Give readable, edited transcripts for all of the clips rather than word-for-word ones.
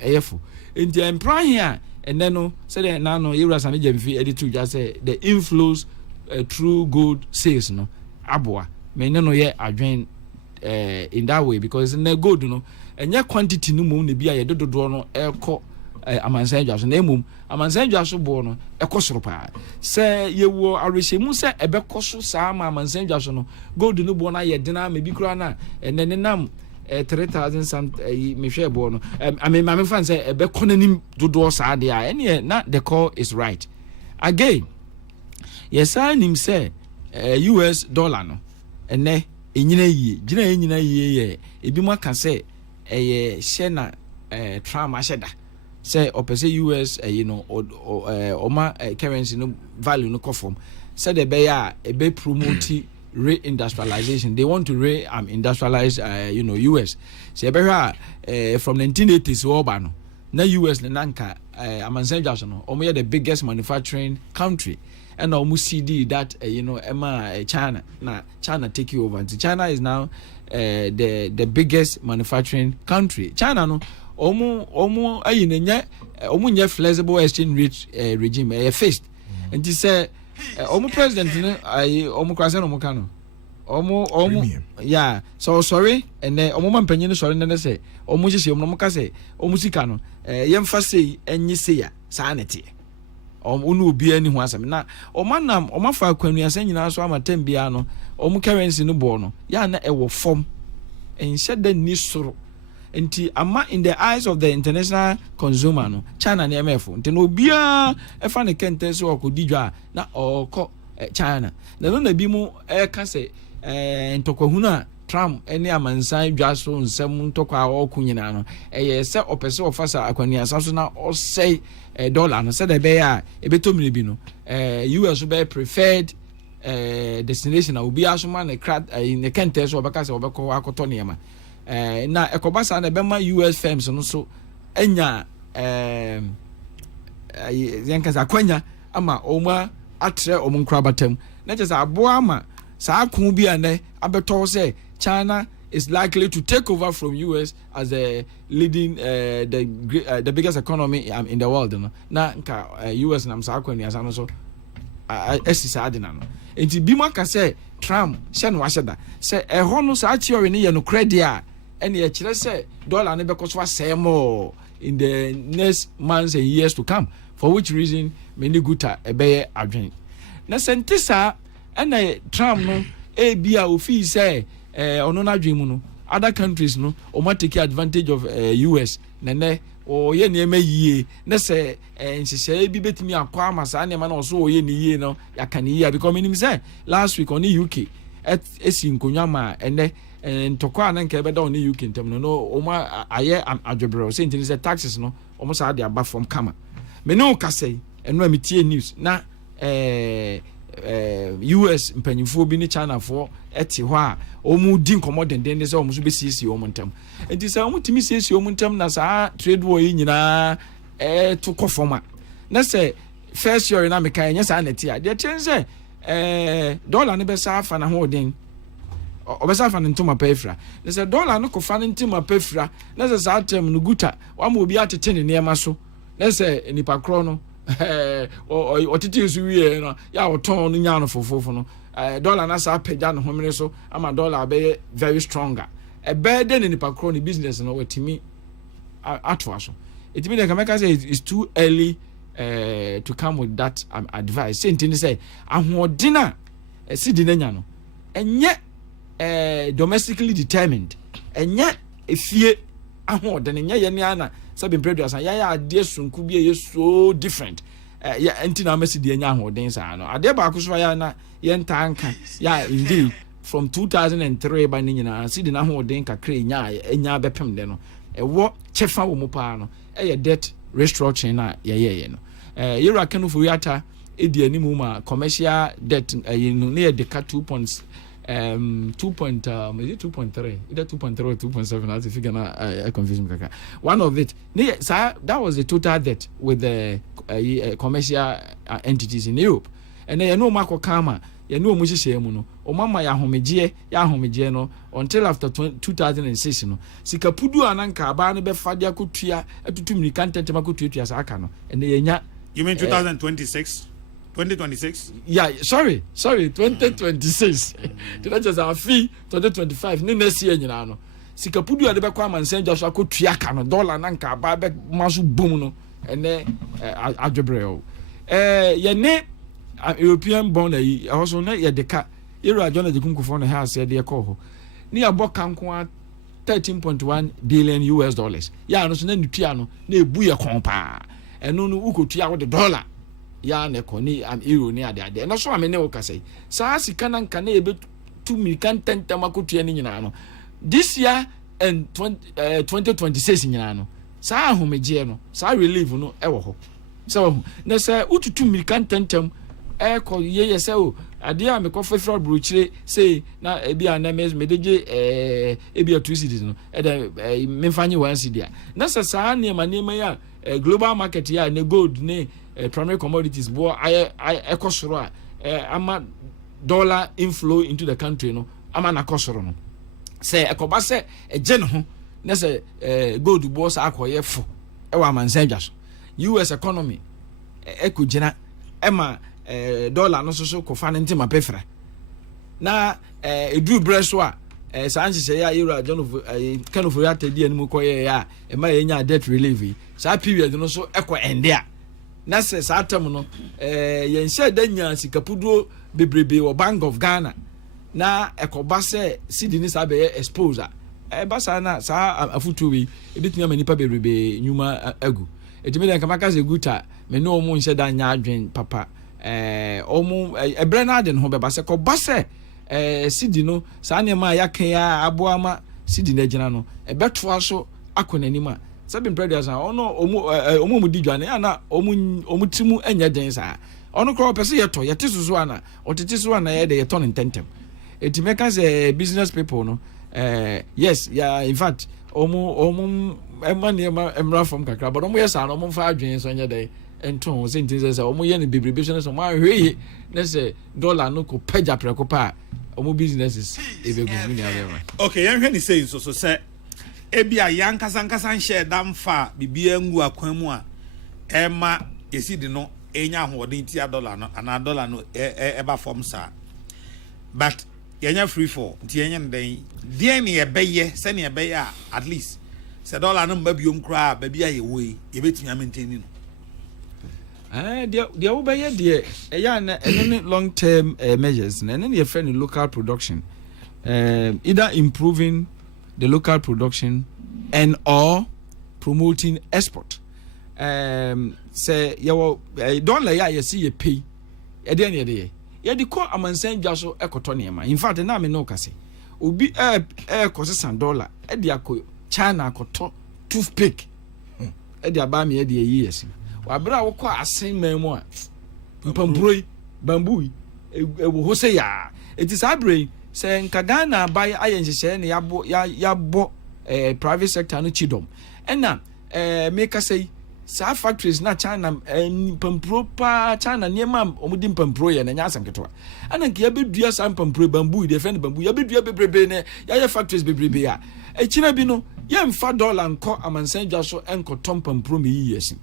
efo nti empra here and then no say na no ewura sane jamfi edit to just say the inflows through gold sales no aboa me no ye adwen in that way because na gold no enye quantity no mum na bia ye dododo no ekọ amansan dwaso na emum amansan dwaso bo no ekosoro pa se yewo arehemu se ebekoso saa amansan dwaso no gold no bo na ye dena me bi kura na enene nam 3,000 some me share bo no I mean my fan say ebekonanim dodo saa de a ene na the call is right again yes I nim say US dollar no ene enyina yie gina yie ebi mo aka say she na Trump asheda say opese US oma currency no value no conform say the be a promote reindustrialization. They want to industrialize US. Say from 1980s over no na US na nanka amansan jaso no omo the biggest manufacturing country and almost CD that China take you over. China is now the biggest manufacturing country. China no omo nye flexible exchange rate regime fixed. And he said omo president no omo kwase no kano omo yeah so sorry and omo mampanyin no sorry na say omo hye omo ka say omo sika no yemfa sei enyi sei ya saa nete onu obi ani ho asem na omanam omafa akwanu asa nyina so amatem bia no omo currency no bo no ya na ewo form enhye da ni soro enti ama in the eyes of the international consumer no China na emefo enti no obia efa ne kente so okodidwa na oko China na no bi mu ka se ntokwahunu a Trump ene amansan dwaso nsem ntokwa a okunyina no se opese ofasa akwanu asa so na o say dollar no said be ya ebetomire bi no US be preferred destination will be asoma na crat in the kente so obeka se obekọ akoto niema na ekobasa na be ma US firms no so enya yankaza akwanya ama oma atre omunkrabatam na just aboa ama saa kun bi ane abeto say China is likely to take over from US as a leading the biggest economy in the world no na nka US na msa akwani asa no so esisa ade na no enti bi maka say Trump she no washeda say eho no sa theory ne ye no credit a ene ye kire say dollar ne bekoso asemo in the next months and years to come for which reason many guta ebeye adwen na sentisa ene Trump no e bia ofi say ono na dwemu no other countries no o ma take advantage of US nene o ye ne yie na se nhihye bi betimi akwa amasa na ma na so o ye ne yie no ya kan yie because minim say last week on the UK esi nkonwa ma ene ntokwa na nke beda on the UK ntem no o ma aye adwebro say ntini say taxes no o mo sa de aba from kama me no ka say eno amitie news na US mpanyimfo bi ni China for eti ho a omu di nkomo denden se omu so be sisi omu ntam enti se omu timi sisi omu ntam na sa trade war yi nyina to kofoma na se first year na meka enya sa na ti a de chense dollar ne be sa afa na ho den obesa afa ntoma pefra na se dollar no kofa ntoma pefra na se sa atem no guta wa ma obi atete ne niema so na se nipa kro no otiti su wie no ya oton no nya no fofofo no dollar na sa pega no homere so ama dollar be very stronger be de nipa kro ni business no wetimi atwa so it mean like I say it's too early to come with that advice say ntini say ahodina sidi na nya no enye domestically determined enye efie ahodina nya ye ni ana sabi previous ya ade sunku bi ye so different ya enti na message de nya ahoden sa no ade ba kuso ya na ye ntanka ya indeed from 2003 ba ni nyina sidi na ahoden kakra nya bepem de no ewo chefa wo mu pa no ye debt restructuring na ye no yera kanu fu yata edi animu ma commercial debt no na ye de ka 2.3 either 2.3 or 2.7 as if you gonna confuse me kaka one of it that was the total debt with the commercial entities in Europe and then no marco kama ye no mu hihye mu no o mama ya homeje no until after 2006 no sika pudu ananka aba no be fade akotua atutu mirika ntentema akotua sa aka no ene yenya. You mean 2026? 2026? Yeah, sorry, 2026. Did I just have fee 2025? Ni next year nyina no. Sika pudu ade be kwa mansen just akotua ka no dollar nanka aba be maso boom no ene adwebreo. Ye ne European bond yi also na ye deka Euro John Ejikunkufo no ha se de call ho. Ni aboka nko 13.1 billion US dollars. Ya no so na nutua no na ebu ye kon pa. Eno no ukotua wo de dollar. Ya na ekoni am euro ni ade. Na so amene wo kasai. Sa sika na nka na ebe 2 million tentama kotua ni nyina no. This year and 2026 nyina no. Sa ahomeje no, sa relief no e wo ho. So na say ututu million tentam ko ye say o ade a me ko fefra brochire say na ebi anames medeje ebi 2 cities no e da me fanye 1 city a na sa nema ya global market ya ne gold ne primary commodities bo ekosoro a ama dollar inflow into the country no ama na kosoro no say ekoba say eje ne ho na say gold bo sa akoye fo e wa mansenja so US economy ekugina ema dollar no so ko fa nti ma pefra na edu breso a sanji se ya Euro John of kind of react dey animu koye ya e ma yenya debt relief sa period no so eko ende a na se sa atam no yenhye danya sikapuduo bebrebe wo Bank of Ghana na ekoba se cedi ni sa be exposure basa na sa afutu wi ebitumi amanipa bebrebe nyuma agu etimi den kamaka se guta me no mu nhye danya adwen papa omu ebrena de no beba se ko base sidi no sa ne ma yakan ya aboama sidi na gina no ebetoa so akonanima seven brothers ono omu di dwane ana omu timu enya den sa ono kro pese yeto yete susu ana otete susu ana ye de yeto ntentem etime ka se business people no yes yeah in fact omu emane emra from kakra but omu yesa no omu fa adwen so nya de enton se ntin se omu ye ne bebrebe so ma hweye ne se dollar no ko peja preko pa omu businesses ebegu ni abema. Okay, yan hwe ni say so say ebia yan kasan share damfa bibia ngu akwan mu a ema yesi de no enya ahoden ti dollar no ana dollar no eba form sa but yenya free for nti yenya den die ne ebeye se ne ebeye at least se dollar no mbabiom kra ba bia ye woi ye betumi maintain no they obey the long term measures and then you find local production either improving the local production and or promoting export say you don't like you see you pay e dey ne dey you dey call amansan dwa so ekoto ne ma in fact na me no kase obi $1 e dey akọ China akoto toothpick e dey aba me e dey years wabra wokọ asen memu a mpambroi bambui ewo hose ya eti sabre se nkaga na bai ayenhyehyɛ ne yabo private sector no chidom ena make say sa factories na China mpampro pa China niema omudi mpampro ye na nya asanketo ana nke yabedua sa mpampro bambui de friend bambui yabedua bebrebe ne ya factories bebrebe ya echina bi no ye mfa dollar nkɔ amansan dwa so enko mpampro me yiyesi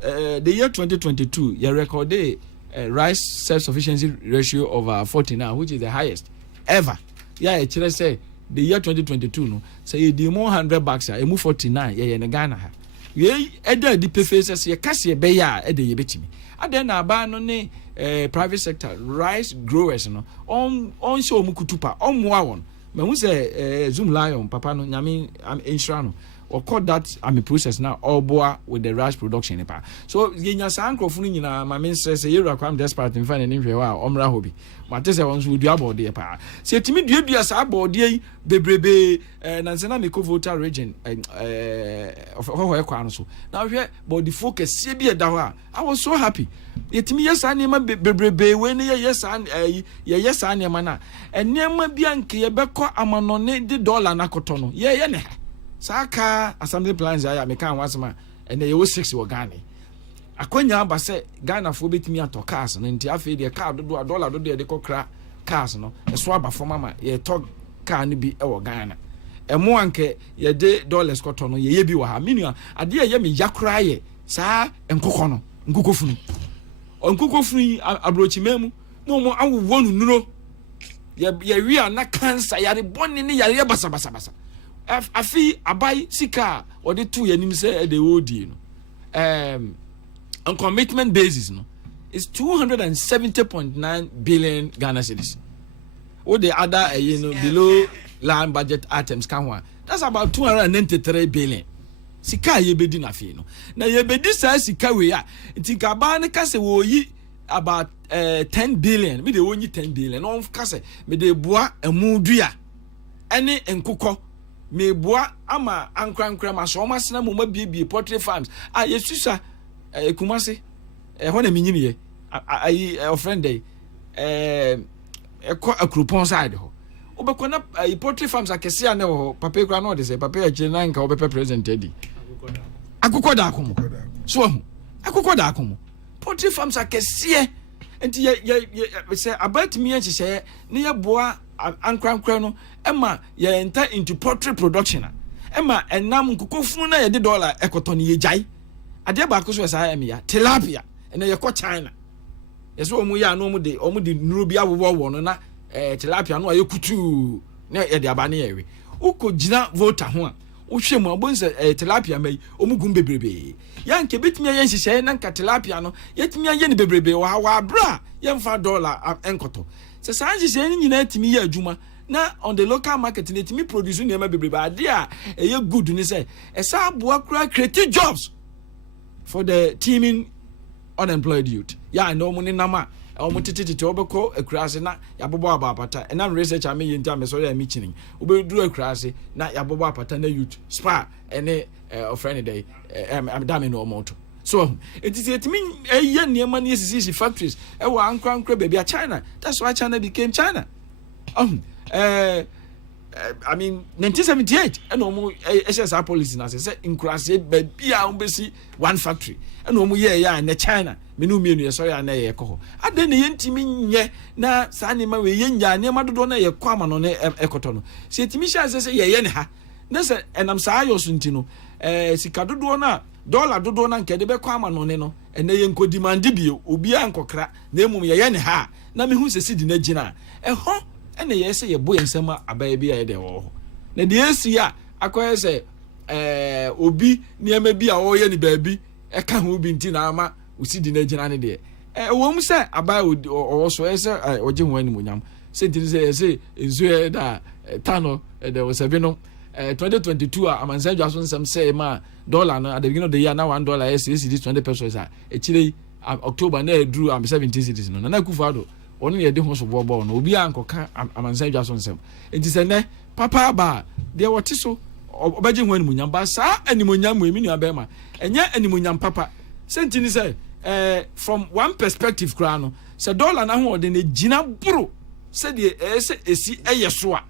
the year 2022, you recorded a rice self-sufficiency ratio of 49, which is the highest ever. Yeah, actually say the year 2022, no, say the more $100, you move 49, yeah, in Ghana. Yeah, either the faces, you can't see a bear at the yebitimi. And then I ban on private sector rice growers, no, on show mukutupa, on one. But we say Zoom Lion, Papa, no, I mean, I'm insurance. Or call that a process now all boa with the rice production so yenya sanko funu nyina ma men say you require desperate in find any hwe wa omra hobi ma te say won so dua body pa say timi dua sa body bebrebe na nse me ko voter region of ho kwa no so now hwe body focus se bi da ho I was so happy yetimi yesa nema bebrebe we ne yesa yesa nema na enema bia nke ye beko amanone de dollar na koto no ye ne Saka assembly plans I make wasma and they was 6 organic. akonya aba se Ghana fo betimi ato cars no nti afi de car do dollar do de kokra cars no eso aba fo mama ye to car no bi e wo Ghana emo anke ye de dollars koto no ye bi wa ha minua ade ye me yakra ye saa enkokɔ no nkokofunu onkokofunu abrochi memu no mo awo nu nuro ye wi na cancer yare bonni ne yare basa afi abai sika ode tu yanim se de odi no on commitment basis no is 270.9 billion Ghana cedis. What the other below line budget items can one. That's about 293 billion. Sika ye bedi na fi no. Na ye bedi sa sika we ya. Nti ka ba ne kase wo yi about 10 billion. Me de wonyi 10 billion. No kase me de boa emu dua. Ene enkokɔ me boa ama ankrankra ma so ma sena mo ma biebie poultry farms. Yesusa Kumasi ho na minyini ye a friend dey Kokrokoo side ho obekɔ na poultry farms akese ane ho papa kura na ode say papa ya kire na nka obepe president edi akokɔ da akomo so ho akokɔ da akomo poultry farms akese enti ye say about me nhyehyɛ ne ye boa ankrankra no ema ye enter into poultry production ema enam nkokofunu na ye de dollar ekoto ne ye jai ade ba ko so sa ya tilapia ene ye ko China yeso omu ya no omu de nuro bi awowo no na tilapia no aye kutu na ye de abane yewe uko gina voter ho a uhwe mu abonse tilapia mai omu gum bebrebe ya nke betimi ye nhyehyɛ na nka tilapia no yetimi ye ne bebrebe wa bra ye mfa dollar enkoto se sa nhyehyɛ ni nyina timi ye adwuma na on the local market na timi produce ne ma bebrebe ade a eye good ni say esa aboa kura create jobs for the teeming unemployed youth. Yeah, no money nama. Titi obeko ekrase na yabobo abapata. And I'm research I mean in sorry I'm meeting. Ube do ekrase na yabobo apata na youth. Spa ene friend day I'm damn no moto. So it is it mean a year near money is factories. One crown baby China. That's why China became China. I mean 1978 and no SSR policy na say increase baby a umbesi one factory and no ya na China menu sorry na ye ko ade ne yentimi nye na sa ne ma we yenya ne ma dodo na ye kwa ma no ne ekoto no se yentimi sha say ye ne ha na se enam sa ayo so ntino sika dodo na dollar dodo na nke de be kwa ma no ne no ene ye nko demand bi obi a nkokra na emum ye ne ha na me hu se sidi na gina ho ene ye se ye boy nsema abaye bi aye de wo na de esi a akoye se obi niema bi a wo ye ni baabi e ka ho bi nti na ama usidi na gina ne de wo mu se abaye o so ye se oje ho ani monyam se nti se enzo da tano de wo se bi no 2022 a amansa dwaso nsem se ma dollar no at the beginning of the year na $1 is 20 pesos a echire October na edru am 17 cities no na Akufo-Addo onu ye de ho so bobo no obi ankoka amansa dwaso nsem enti se ne papa ba de wote so obaje ho animunyam ba sa animunyam emi nua be ma enya animunyam papa senti ni say from one perspective kra no se dollar na ho de ne gina buru se de se esi eyeso a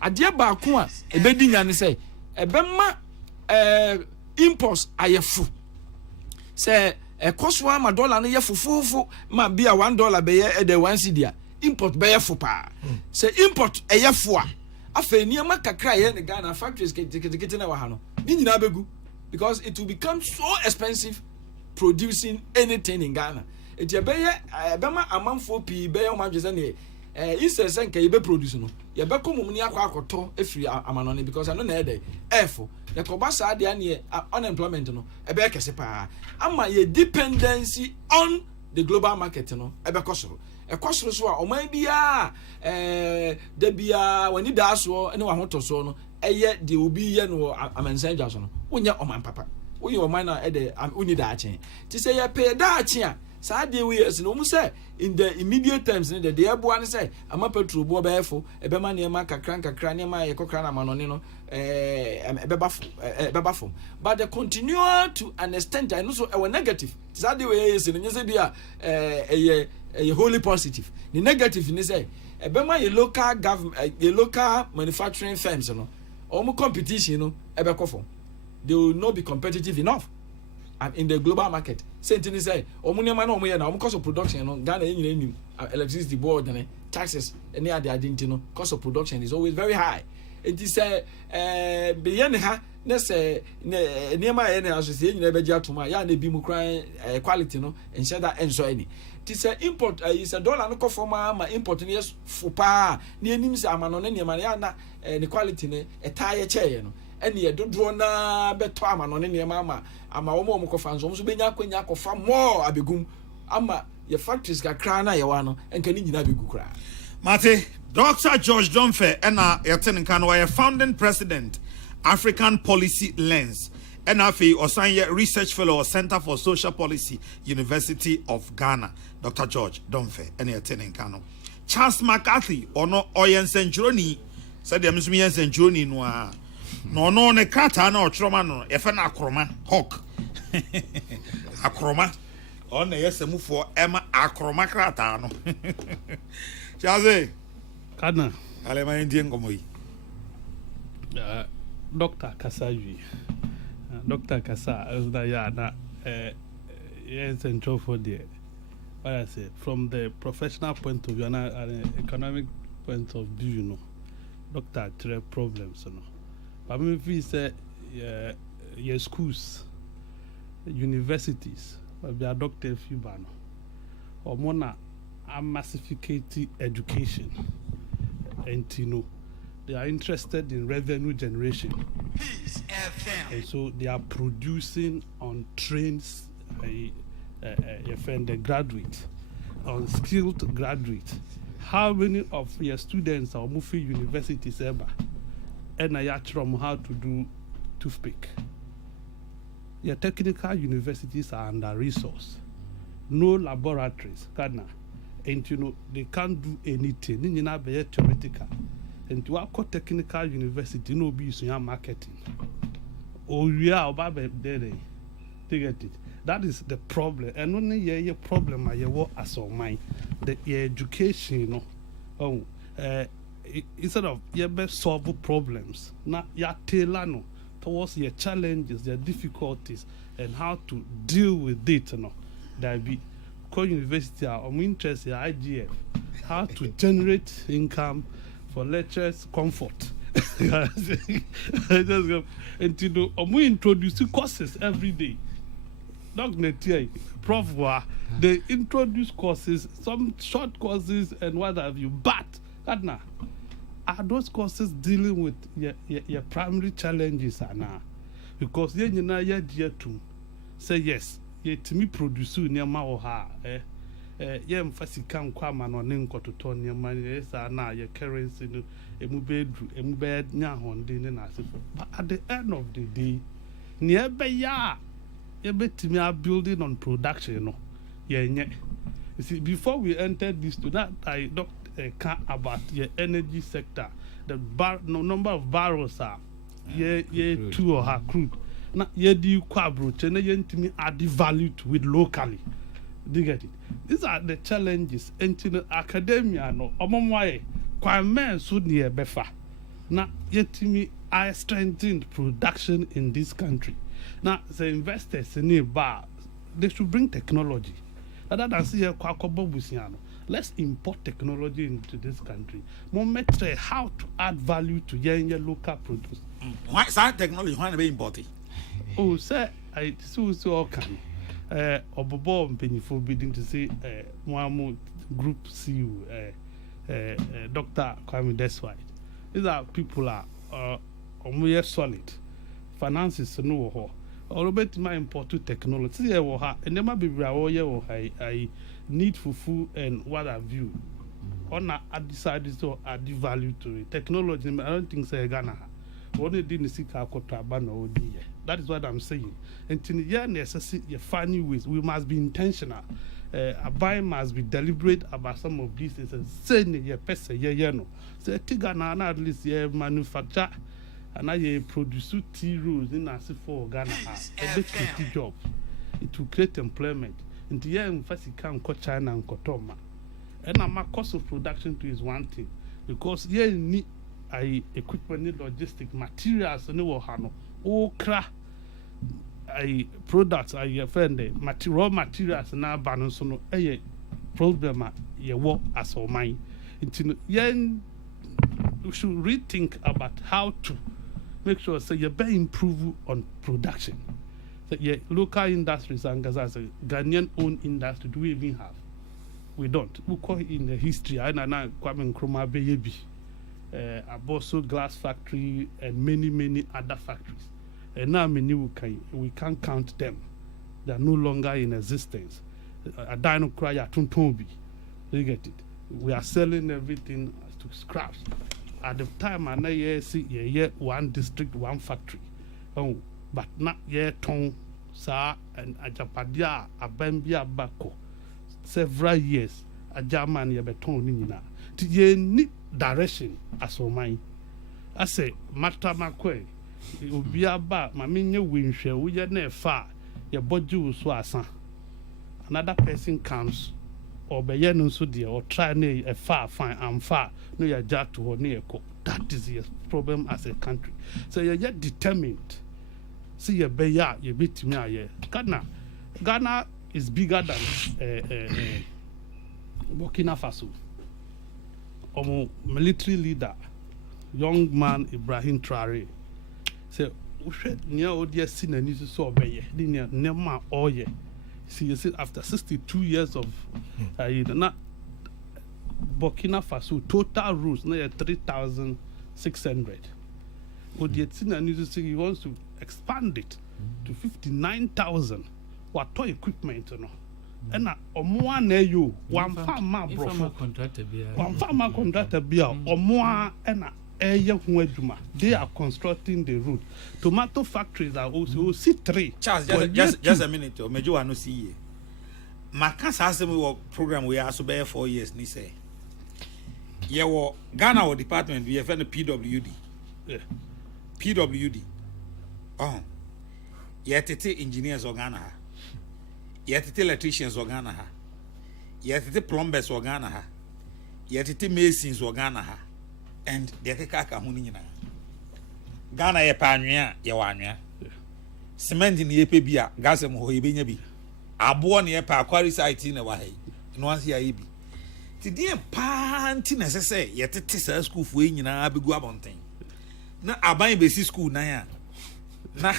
ade ba ko a ebedi nya ne say ebema impulse ayefu se ekoso ama dollar no ye fofofo ma bia $1 be ye de 1 cedi import be ye fo pa se import eyefo a afa niam kakra ye ne Ghana factories ketekete na wa ha no ni nyina begu because it will become so expensive producing anything in Ghana it ye be ye ebema amanfo pi be ye o ma dwese ne instead nka ye be produce no ye be komum ni akoto efiri amanone because ano na ede efo the kobasa ade ane unemployment no e be kese pa ama ye dependency on the global market no e be kosoro e kosoro so a oman bia da bia wani da so ene wa hotoso no eye de obi ye no amansan dwa so no wonya oman papa wonya oman na e de uni da achen ti say ye pay da achen a saa de we yes no mu say in the immediate terms ne de eboa ne say ama petrol bo be efo e be ma ne ma kakra ne ma ye kokra na manone no ebeba form but they continue to an extent I know so a negative saa de we yes ne nyese bia a wholly positive the negative ni say ebe ma ye local government the local manufacturing firms no omu competition no ebe ko form they will not be competitive enough in the global market. Same thing say, omunema no omuye na cost of production no Ghana enyina electricity board and taxes any other identity no cost of production is always very high. It is beyond ha na say niema ene asose enyina beji atoma ya na bi mu kran quality no ensure that enso any. It is import is a dollar no conforma ma import no yes fupa na enim say amano na niema ya na the quality ne etaye cheye no ene ye dodro na beto amano ne niema ama omo kofa nso so benya kwanya kofa more abegum ama ye factories kakra na ye wa no enka ni nyina begu kra. Mate, Dr. George Domfe ena yeten nka no founding president African Policy Lens NFA Osanye Research Fellow Center for Social Policy University of Ghana. Dr. George Domfe ena yeten nka no Charles McCarthy ono oyen centuroni said the mismi yen centuroni no ne krata na otroma no yefe na akroma hawk akroma on yesemu for ema akroma krata no Chaze kana ale ma ndie ngomo yi Dr. Kasaji Dr. Kasa is that yeah na yes and for there what I say from the professional point of view and an economic point of view, you know, doctor three problems, you know. But if we say your schools, universities, but they adopt a few ban or more massificate education, and you know they are interested in revenue generation, and so they are producing on trains. The graduate, unskilled graduate. How many of your students are moving universities ever? And I ask them how to do toothpick. Your technical universities are under resource, no laboratories, Ghana, and you know they can't do anything. You know, be theoretical. And to our technical university, no be using marketing. Oh, yeah, they get it. That is the problem, and only your problem I work as on mine. The education, you know, instead of your best solve problems, now your tailor no towards your challenges, your difficulties, and how to deal with it, you know. That be because university are interested in IGF, how to generate income for lecturers' comfort. And you know, we introduce courses every day. Prof, they introduce courses, some short courses and what have you, but are those courses dealing with your primary challenges now? Because you know you're to say yes, yet to me produce near Maoha, yeah, emphasis can come on Ninko to turn your money, now your currency, a mubed, Nahon, dinner. But at the end of the day, nearby, ya. You building on production, you know. Yeah. You see, before we entered this to that, I talked about your energy sector. The number of barrels are two or her crude. Now, do quadruple, and you to me add the value to it locally. Do you get it? These are the challenges. And to the academia, no, why men should near Befa. Now, yet to me, I strengthened production in this country. Now, the investors in nearby, they should bring technology. Rather than see a Kwakobo, let's import technology into this country. More matter how to add value to your local produce. Why is that technology? Why not be imported? Oh, sir, I so can. Obobo penny forbidding to say one more group CEO, Dr. Kwame Deswide. These are people are more solid. Finances no or bet my important technology and there might be I need fufu and what have you on I decided to add the value to it. Technology I don't think say Ghana only didn't see Kabano. That is what I'm saying. And in the necessary funny ways we must be intentional. A buy must be deliberate about some of these things and send your person no say Ghana at least manufacture. And I produce tea rolls in as for Ghana. A big job. It will create employment. In the end, first you can go China and Kotoma. And my cost of production too is one thing. Because you need equipment, logistic materials, and no hano. Oh, cra. products I friend raw materials na ban so no problem ye wo as o man into yen we should rethink about how to make sure say you better improve on production. So local industries and as a Ghanaian owned industry do we even have? We don't. We call it in the history. I know Kwame Nkrumah Baby, Aboso glass factory and many other factories. And now we can't count them. They are no longer in existence. A dino cry at Tuntobi. You get it? We are selling everything to scraps. At the time, I see one district, one factory. Oh, but not yet ton, sir, and a Japadia, a Bambia Bako. Several years, a German Yabeton Nina. To need direction as o mine. I say, Mata Makwe, it will be about my minion windshield, we are near far, your body so another person comes or be yen so dear or try near a far fine and far no your jack to or near cook. That is your problem as a country. So you're yet determined. See your beya, you beat me here. Ghana is bigger than Burkina Faso. Military leader, young man Ibrahim Traore. So we should near audio seen and you saw be near Nema Oye. See, you see, after 62 years of Burkina Faso, total rules near 3,600. But yet, he wants to expand it to 59,000. What toy equipment, you know? And more you one farmer contractor beer or more and they are constructing the road. Tomato factories are also see three. Charles, just a minute. Or Major no see ye. Macas has a program we are so bare 4 years. Ni say. Ye wo Ghana or department we have the PWD. Yeah. PWD. Oh. Ye tete engineers or Ghana. Ye tete electricians or Ghana. Ye tete plumbers or Ghana. Ye tete masons or Ghana. And the kaka hunina. Ghana ye panwia ye wanwia. Cement in ye pebia, gasem ho yebenya bi. Abo ne ye pa quarry site na wa hai. No ansi ayi bi. Ti die panti na sese ye tete sa school fu nyina begu abonten. Na aban besi school na ya. Na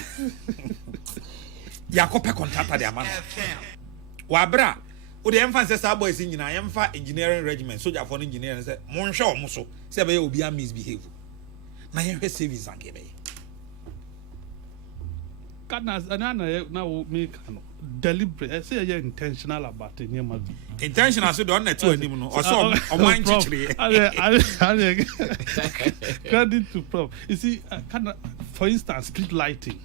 yakope contractor de amana. Wa bra o de emphasis sa boys nyina yemfa engineering regiment soldier for engineering say monhwe o so say be obi a misbehave na yemfa service and give Kana na we make deliberate say you intentional about it near intentional so don't net anim no or so o man chichire credit to prof. You see kind for instance street lighting.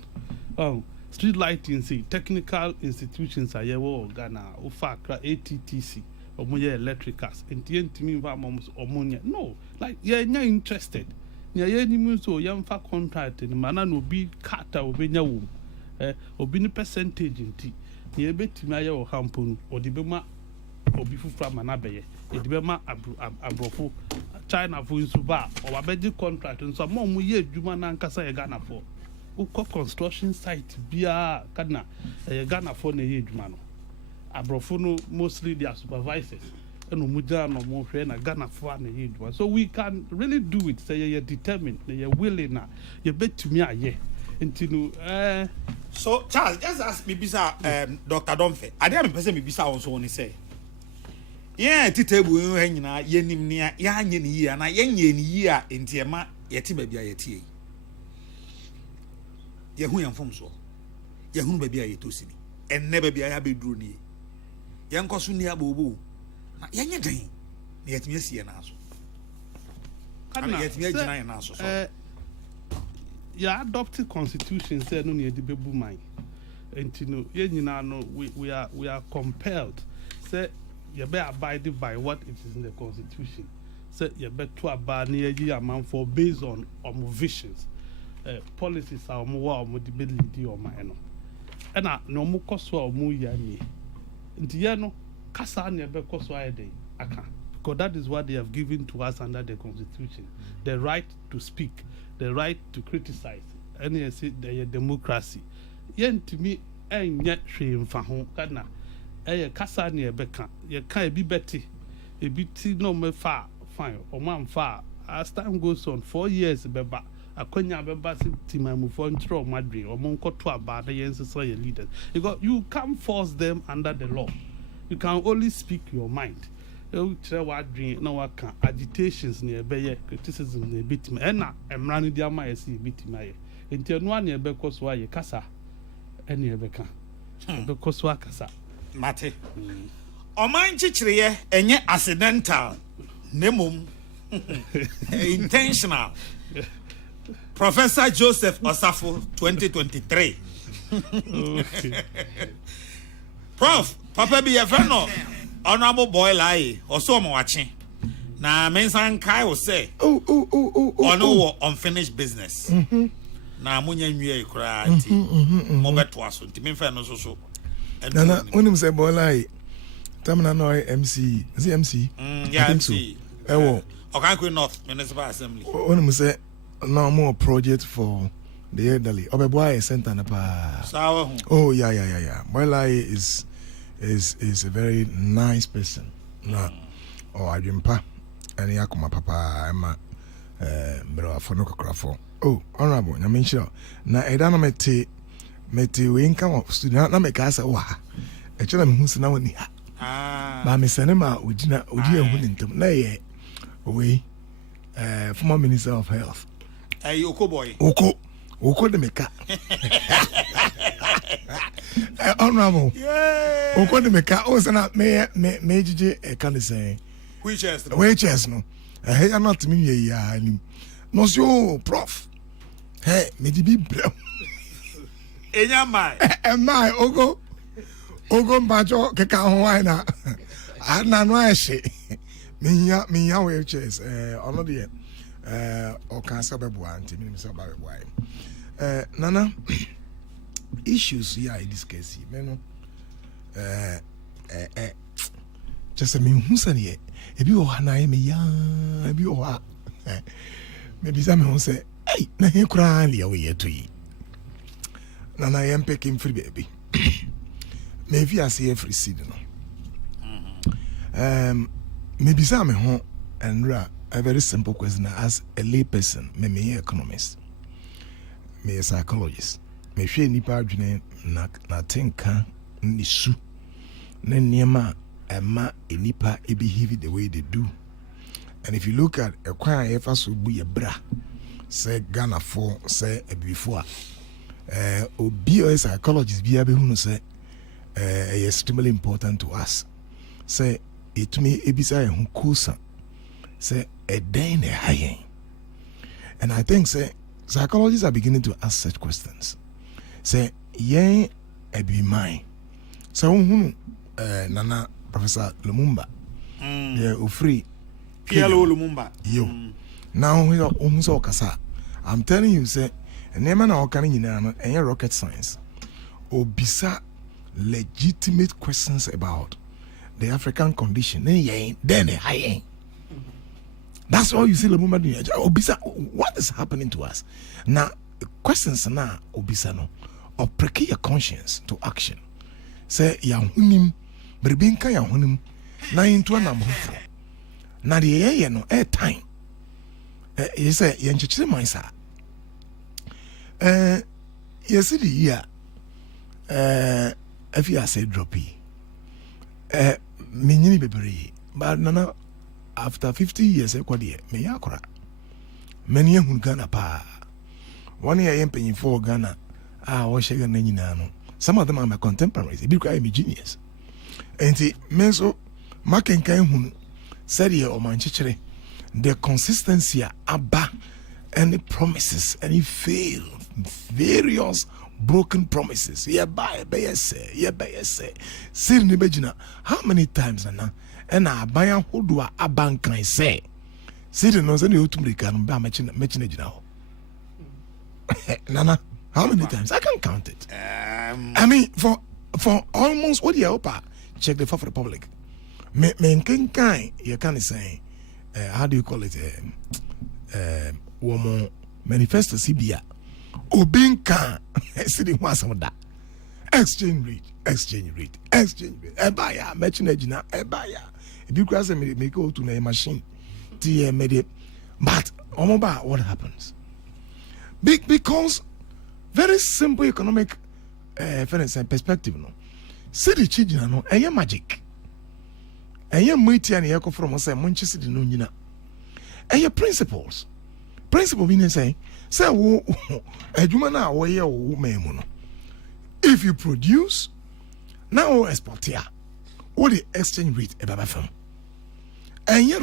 Street lighting, see, technical institutions are here, Ghana, Ufakra, ATTC, or Moya electricals, and TNT Vamos or Monia. No, like, you're not interested. You're any so young fat contract in Mana no be Kata or Benya womb, or be percentage in tea. Near Betimaya or Hampun, or the Bema or Bifu from Anabe, a Bema Abrofo, China for Insuba, or a better contract, and some more Muye Juman and Kasa Ghana for. Uko construction site bia Ghana for ne yedwuma no abrofo no mostly their supervisors and umuja no mo hwe na Ghana for ne yedwuma so we can really do it say you determined you willing na you betumi aye ntinu so Charles just ask me bisa Dr. Domfe ade am pese me bisa won so woni say yeah titebu hu nyina yenim ne ya anye ne yi na yenye ne yi a entiema yete ba bia yete Yahu yamfom so. Yahu baby a yetosini. And never be a bedroom ni. Yanko suni abobo. Na yanya den. Na yetimi asi na so. Kana yetimi agina na so. Ya adopted constitution said no ne de bebu man. Entino ye nyina no we are compelled say you be abide by what it is in the constitution. Say you be to abide na ye amount for based on visions. Policies are more mobility or my no. And no more cost or more yani. Indiano, Casa never cost why day. I can't. Because that is what they have given to us under the constitution. The right to speak, the right to criticize, and the democracy. yɛntumi ɛnyɛ hwee mfa ho kana ɛyɛ kasa ne ɛbɛka yɛka ebi bɛte ebi ti na ɔmo fa fine ɔmo amfa as time goes on 4 years bɛba akwanya bɛba si timamufo nkyerɛ ɔmo adwene ɔmo nkɔto aba na yɛn sisa yɛ leaders because you can't force them under the law you can only speak your mind kyerɛ wadwene na waka agitations ne ɛbɛyɛ criticism ne ɛbɛtumi ɛna mmara no di ama yɛ si ɛbɛtumi ayɛ nti ɛno a ne ɛbɛkɔ so ayɛ kasa ɛne ɛbɛka ɛbɛkɔ so akasa mate ɔman kyekyereyɛ ɛnyɛ accidental nemom intentional Professor Joseph Osafo 2023 Prof papa bi ye friend no honorable boy lai oso mo wache na mensan kai wo say ono wo unfinished business na munya nwie kura nti mo beto aso nti menfa no so nana onim say boy lai tamna no MC is MC yeah MC ewo Kokrokoo North Municipal Assembly onim say no more project for the elderly obeboy center na pa sawa oh yeah boy lai is a very nice person na o adwempa ene yakoma papa ema bro afo no Kokrokoo oh honorable na mention na eda no mete we nka wa student na make asa wa e chela me hu se na woni ha ba me sene ma odi ehu ni ntam na ye we former minister of health Oko boy oko de meka honorable oko de meka o sana me jije e kan say wheelchairs no hey I'm not me ya ni no so prof hey me di bi bra enya mai my ogo mbajo keka ho why na ana no ahye me ya wheelchairs ono de o kan sa bebo anti me say ba bebo nana issues here in this case me no just me hu sane ebi o ha na me ya ebi o ha me bi sa me hu say hey na he kura le we yeto yi nana yem pekim free baby me vi ase free seed no me bi sa me hu enra a very simple question as a lay person me economist me psychologist me hwe nipa adwene na tenka ni su na niema ema enipa e behave the way they do. And if you look at a kwan efa so bu ye bra say Ghana for say before obi o psychologist bi abehunu say extremely important to us say it me ebisa ehun kosa say a day in a high. And I think say psychologists are beginning to ask such questions. Say yen be mine. So Nana Professor Lumumba yeah free PLO Lumumba yo now so kasa I'm telling you say name na okan nyina no enye rocket science obisa legitimate questions about the African condition then high. That's all you see Lumumba doing. Obisa, what is happening to us? Now, questions now, Obisa no, or precate your conscience to action. Say, yahunim, berbinka yahunim, na into an amhufo. Na the air no air time. You say, yanchichiri maisa. You see the year, if you say droppy, minyini bebere, but nana. After 50 years, me yakora. Many who Ghana pa. 1 year paying for Ghana. Washaga Nanino. Some of them are my contemporaries. Because I'm a genius. And the Meso Macken Kaihun said here or Manchester, the consistency abba any promises, any fail, various broken promises. Yeah, by say. Sydney Begina, how many times now? And I buy a who do a bank I say. Sitting knows any Utumrican by matching it now. Nana, how many times? I can't count it. I mean, for almost what you hope, check the Fourth Republic. Men kind, you can't say, how do you call it? Woman manifesto CBA. Obinka, sitting once on that. exchange rate. Ebaya, merchant ebaya. If you cross me go to a machine, but what happens? Because very simple economic perspective, no. City children no, magic. Mighty and yako from us, Manchester no yina. Principles. Principle meaning say wo adwuma na wo ye wo man mu no. If you produce now export here, what the exchange rate e baba fam.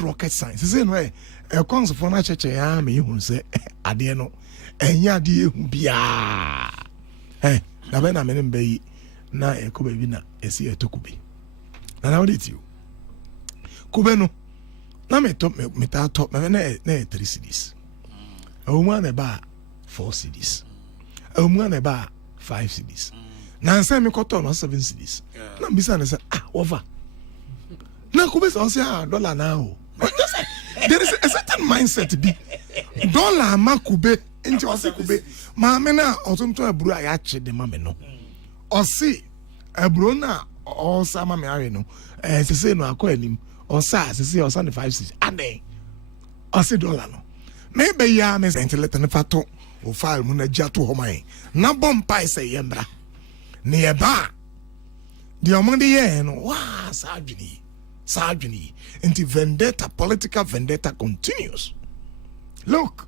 Rocket science. Say no comes for na cheche ya me hu say ade no ade ehu bia. Na be na me mbe na ekoba bi na esi etokubi. Na what did you? Kube no na me top me ta top me na 3 cedis. One about 4 cedis. One about 5 cedis. Now say me koto no 7 cedis. Na bisa na say over. Na kube say dollar now. There is a certain mindset be. Dollar ma kube into ose kube. Ma me na otonto aburu ayache de ma me no. Ose aburu na o sama me are no. Say no akọ anim. Osa say osa the 5 cedis. Ade. Ose dollar no. Maybe ya me sentiment ne fato o file mu na jato ho man na bompa say yembra ne eba the omonde ye no wa sadwini into vendetta, political vendetta continues. Look,